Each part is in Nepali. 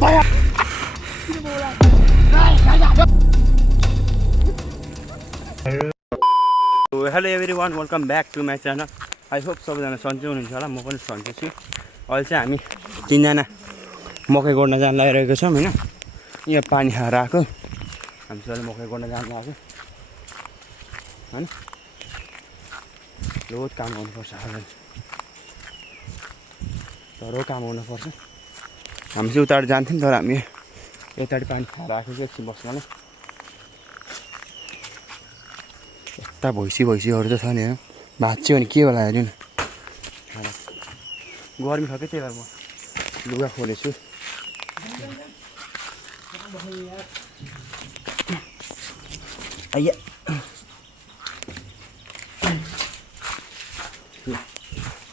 Hello everyone, welcome back to my channel. I hope सबैजना सन्चै हुनुहुन्छ होला। म पनि सन्चै छु। अहिले चाहिँ हामी तिनजना मकै गोड्न जान लागिरहेको छौँ होइन। यहाँ पानी खाएर आएको हामी सबैले मकै गोड्न जान लाग्यो होइन। बहुत काम गर्नुपर्छ आज, धरो काम गर्नुपर्छ। हामी चाहिँ उताबाट जान्थ्यौँ तर हामी यतापट्टि पानी खाएर आएको चाहिँ एकछिन बस्न। यता भैँसीहरू त छ नि होइन। भाँच्यो भने के होला हेर्नु न। गर्मी छ कि त्यही भएर म लुगा खोलेछु।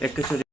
एकैचोटि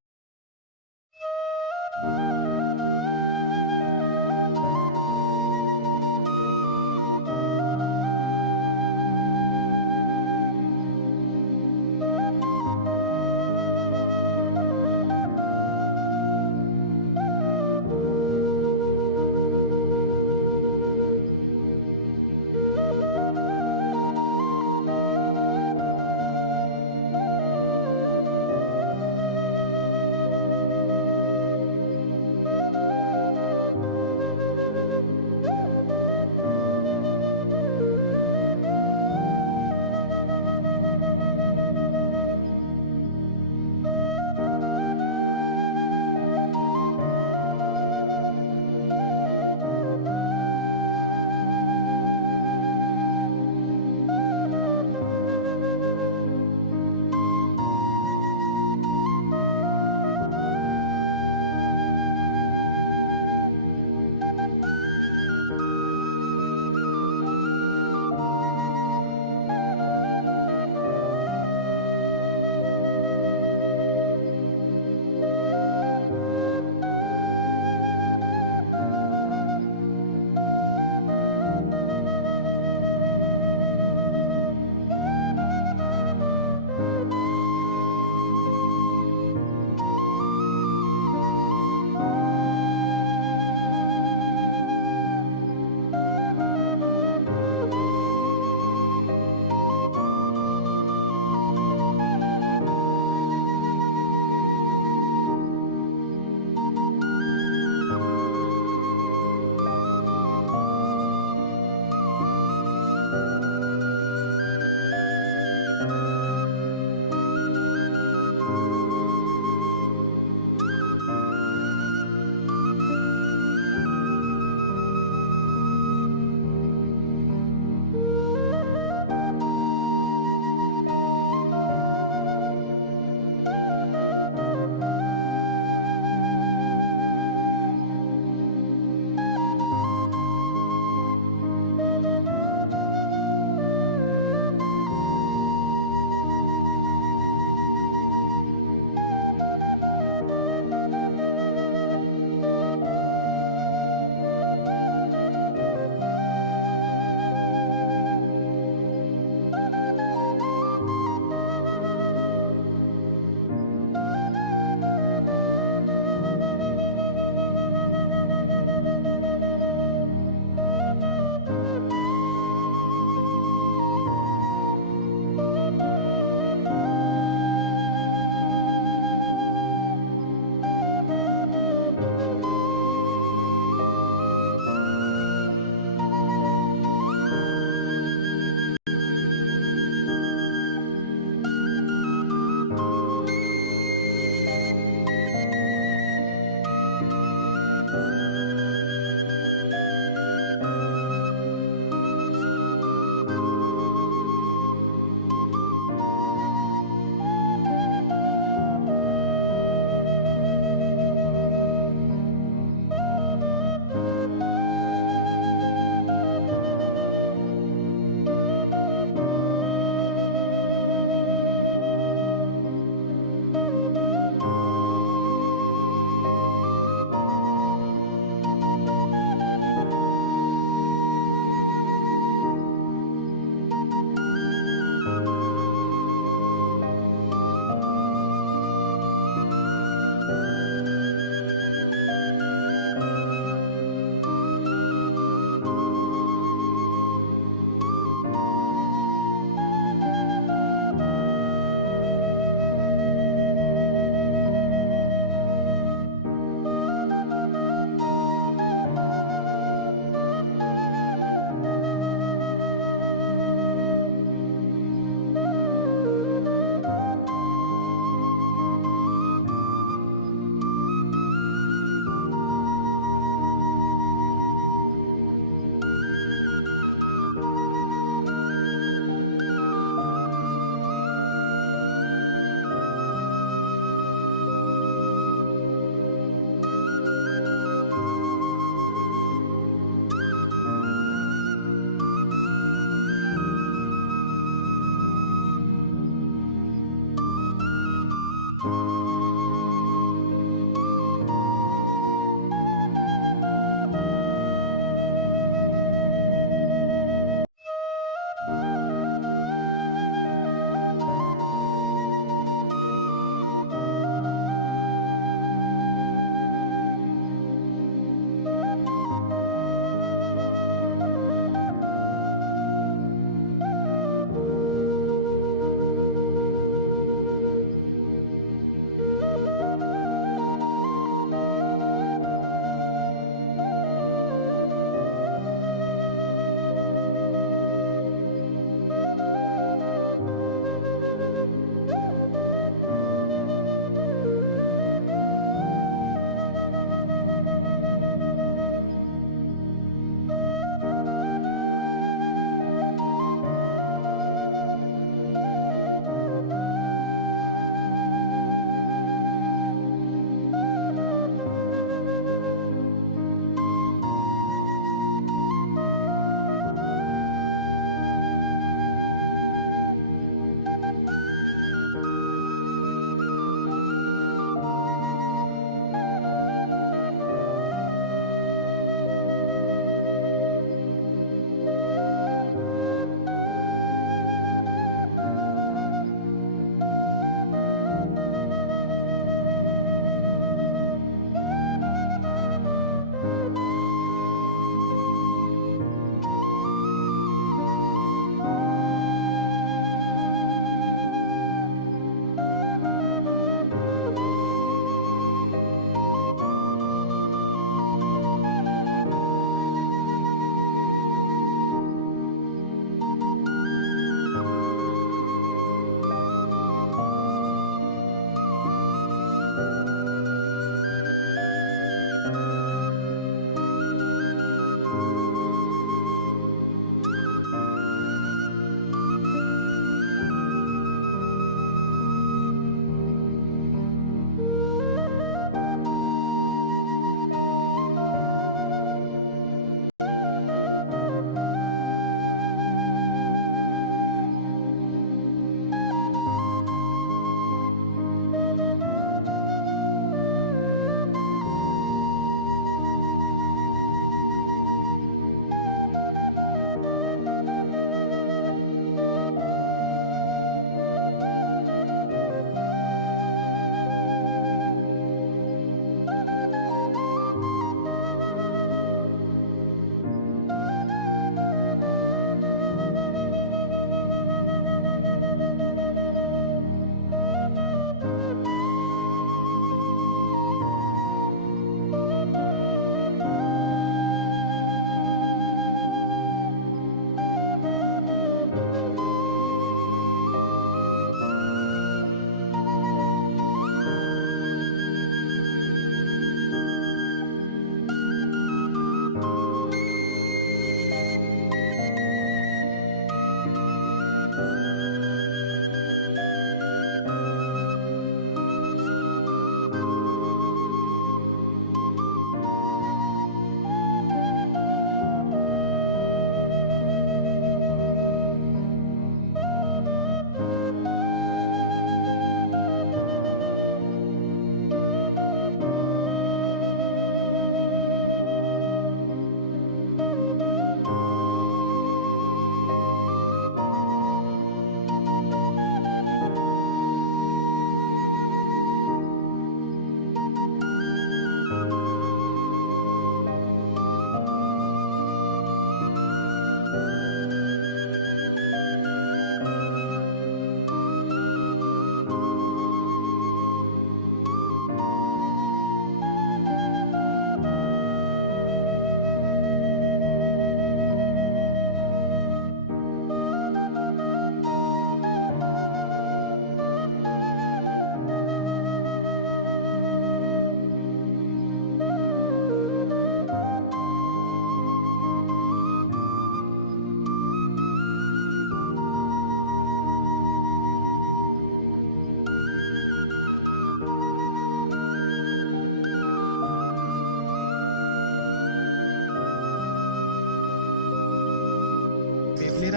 ल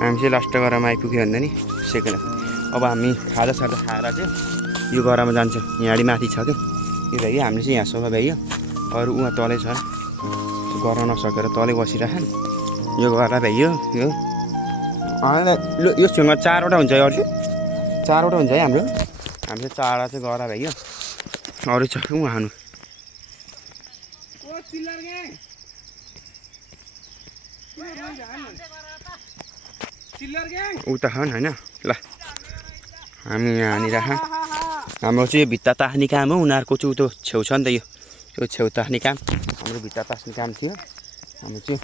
हामी चाहिँ लास्ट गरामा आइपुग्यो भन्दा नि सेकेन्ड अब हामी खाजासाजा खाएर चाहिँ यो गरामा जान्छौँ यहाँडी माथि छ कि यो भ्याइयो हामीले चाहिँ यहाँ सोफा भ्याइयो अरू उहाँ तलै छ गर्न नसकेर तलै बसिरहेको यो गरा भ्याइयो यो यो छेउमा 4वटा हुन्छ है अर्छु 4वटा हुन्छ है हाम्रो चाहिँ 4वटा चाहिँ गरा भ्याइयो अरू छ उहाँ हानु उता खान होइन ल हामी यहाँनिर हाम्रो चाहिँ भित्ता तास्ने काम हो उनीहरूको चाहिँ उतो छेउ छ नि त यो छेउ तास्ने काम हाम्रो भित्ता तास्ने काम थियो हामी चाहिँ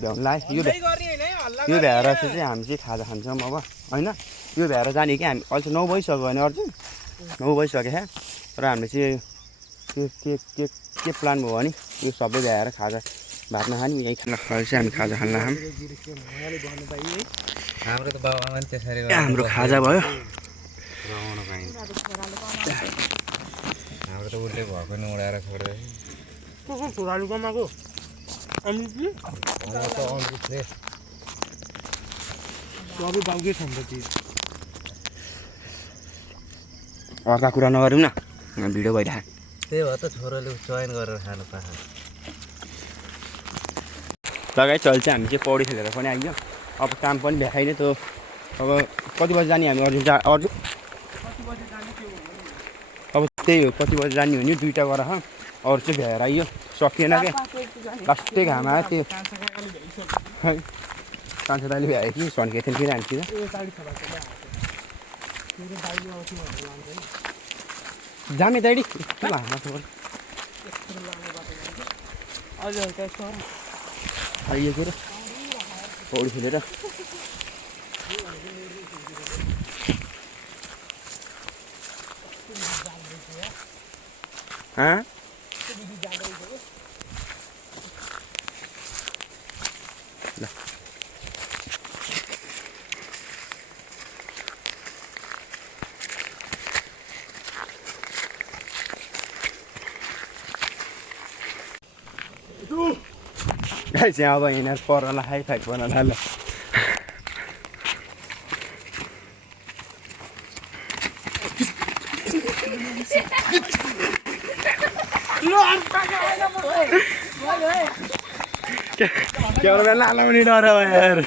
भ्याउनुलाई यो भ्याएर चाहिँ हामी चाहिँ खाजा खान्छौँ अब होइन यो भ्याएर जाने कि हामी अहिले 9 बजिसक्यो भने अर्जुन 9 बजिसक्यो है र हामीले चाहिँ के प्लान भयो भने यो सबै भ्याएर खाजा भात नखाने यही खाना अहिले चाहिँ हामी खाजा खान हाम्रो खाजा भयो हाम्रो त उल्टे भएको नि उडाएर छोड्दै अर्का कुरा नगरौँ न भिडियो भइरहेको त्यही भएर त छोरोले चयन गरेर खानु पाएको लगाइ चल चाहिँ हामी चाहिँ पौडी खेलेर पनि आइयो अब काम पनि भ्याएन त अब कति बजी जाने हामी अर्जुन अब त्यही हो कति बजी जाने हो नि 2टा गरेर अरू चाहिँ भ्याएर आइयो सकिएन क्या लास्टै घाम आयो त्यो है कान्छा दाइले भ्यायो कि सन्केको थियो फेरि हामीतिर जामे दाइडी के लामा थियो आइयो के पौडी खेलेर ल चाहिँ अब यिनीहरू परला हाइफाइ गर्न थाल्यो क्यामेराम्यान लालाउने डर यार